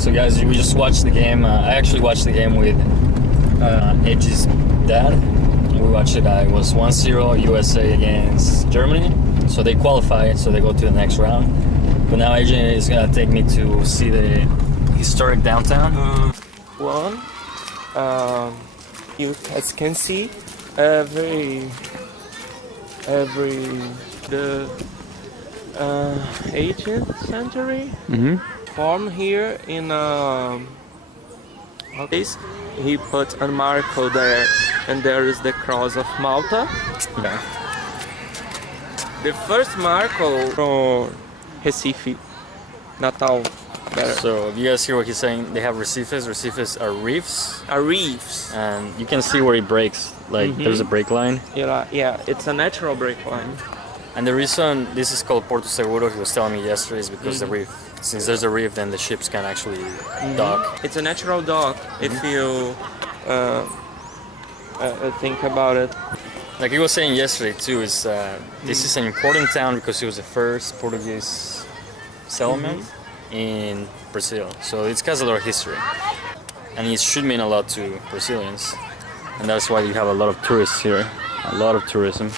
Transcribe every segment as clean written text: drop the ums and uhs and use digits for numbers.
So guys, we just watched the game. I actually watched the game with Edge's dad. We watched it. It was 1-0 USA against Germany. So they qualify, so they go to the next round. But now Adrian is gonna take me to see the historic downtown. You as can see, the 18th century form here in place. He put a marker there, and there is the cross of Malta. Yeah. The first marker from Recife, Natal. There. So you guys hear what he's saying? They have recifes. Recifes are reefs. Reefs. And you can see where it breaks. Like there's a break line. Yeah, it's a natural break line. And the reason this is called Porto Seguro, he was telling me yesterday, is because the reef. Since there's a reef, then the ships can actually dock. It's a natural dock if you think about it. Like he was saying yesterday too, is this is an important town because it was the first Portuguese settlement in Brazil. So it has a lot of history, and it should mean a lot to Brazilians, and that's why you have a lot of tourists here, a lot of tourism.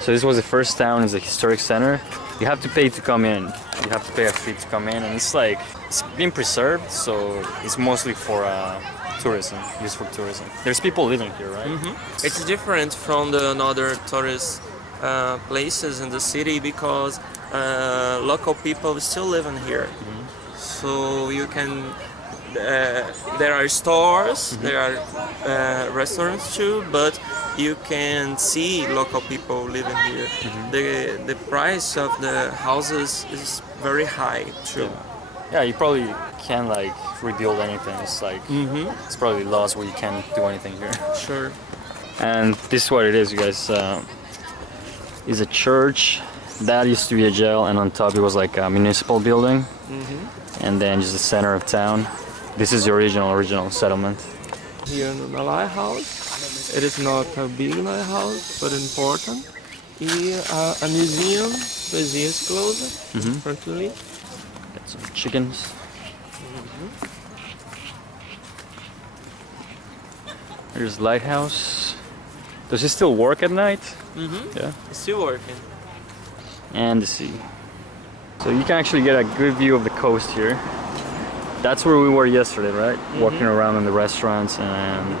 So this was the first town, it's a historic center. You have to pay to come in. You have to pay a fee to come in, and it's like it's been preserved, so it's mostly for tourism, used for tourism. There's people living here, right? It's different from the other tourist places in the city because local people still living here. So you can. There are stores, there are restaurants too, but you can see local people living here. The price of the houses is very high too. Yeah, you probably can't like rebuild anything. It's like it's probably laws where you can't do anything here. Sure. And this is what it is, you guys. Is a church. That used to be a jail, and on top it was like a municipal building. And then just the center of town. This is the original settlement. Here in the lighthouse, it is not a big lighthouse, but important. Here a museum is closed, unfortunately. Got some chickens. There's lighthouse. Does it still work at night? Yeah. It's still working. And the sea. So you can actually get a good view of the coast here. That's where we were yesterday, right? Walking around in the restaurants and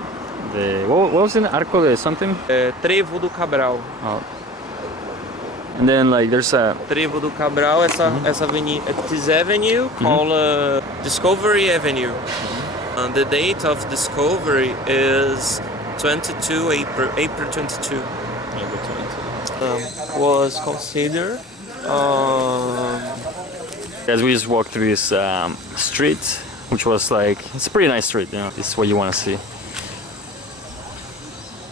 the... What was it? Arco de something? Trevo do Cabral. Oh. And then like there's a... Trevo do Cabral, essa avenida, this avenue called Discovery Avenue. The date of discovery is April 22. Was considered as we just walked through this street, which was like, it's a pretty nice street, you know, this is what you want to see.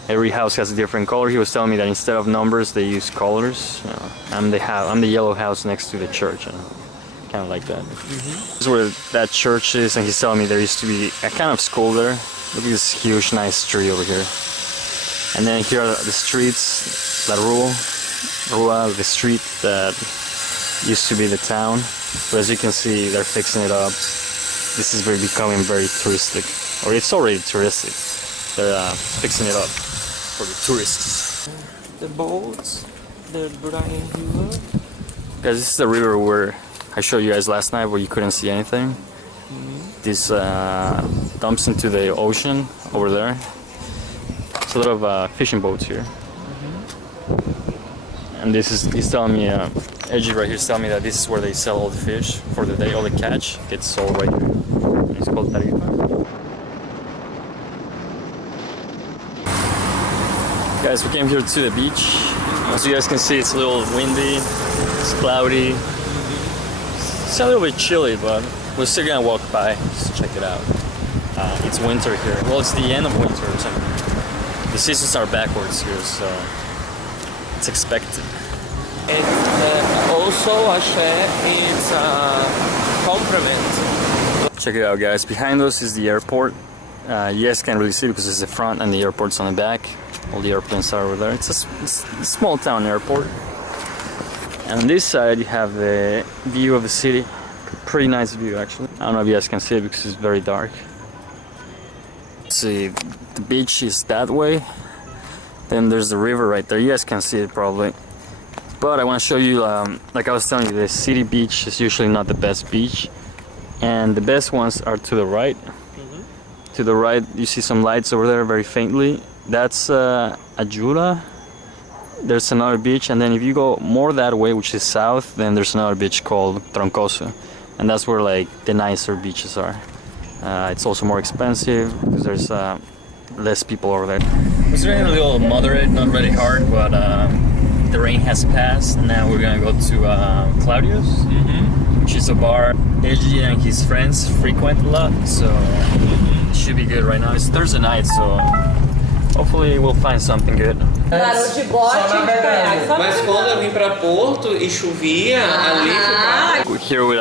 Every house has a different color. He was telling me that instead of numbers they use colors. You know, I'm the yellow house next to the church, you know, kind of like that. This is where that church is, and he's telling me there used to be a kind of school there. Look at this huge nice tree over here. And then here are the streets, La Rua, the street that used to be the town. But as you can see, they're fixing it up. This is becoming very touristic, or it's already touristic. They're fixing it up for the tourists. The boats, the Brian River. Guys, this is the river where I showed you guys last night where you couldn't see anything. This dumps into the ocean over there. There's a lot of fishing boats here. And he's telling me, Edgy right here is telling me that this is where they sell all the fish for the day. All the catch gets sold right here. And it's called Tarifa. Guys, we came here to the beach. As you guys can see, it's a little windy, it's cloudy. It's a little bit chilly, but we're still gonna walk by, just check it out. It's winter here. Well, it's the end of winter or something. The seasons are backwards here, so it's expected. And also a share is a compliment. Check it out, guys. Behind us is the airport. You guys can't really see because it's the front and the airport's on the back. All the airplanes are over there. It's a small town airport. And on this side you have the view of the city. Pretty nice view actually. I don't know if you guys can see it because it's very dark. See, the beach is that way. Then there's the river right there. You guys can see it probably. But I want to show you, like I was telling you, the city beach is usually not the best beach. And the best ones are to the right. To the right, you see some lights over there very faintly. That's Ajula. There's another beach, and then if you go more that way, which is south, then there's another beach called Troncoso, and that's where like the nicer beaches are. It's also more expensive because there's less people over there. It's raining a little moderate, not very hard, but the rain has passed. Now we're gonna go to Claudio's, which is a bar Eji and his friends frequent a lot, so it should be good right now. It's Thursday night, so hopefully we'll find something good. Mas quando eu vim pra Porto e chovia, ali ficava... We're here with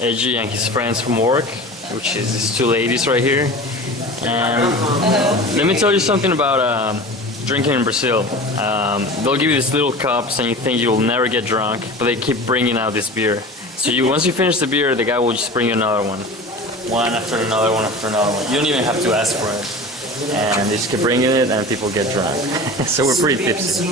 Eji and his friends from work, which is these two ladies right here. And let me tell you something about drinking in Brazil. They'll give you these little cups and you think you'll never get drunk, but they keep bringing out this beer. So once you finish the beer, the guy will just bring you another one. One after another, one after another one. You don't even have to ask for it. And they just keep bringing it and people get drunk. So we're pretty tipsy.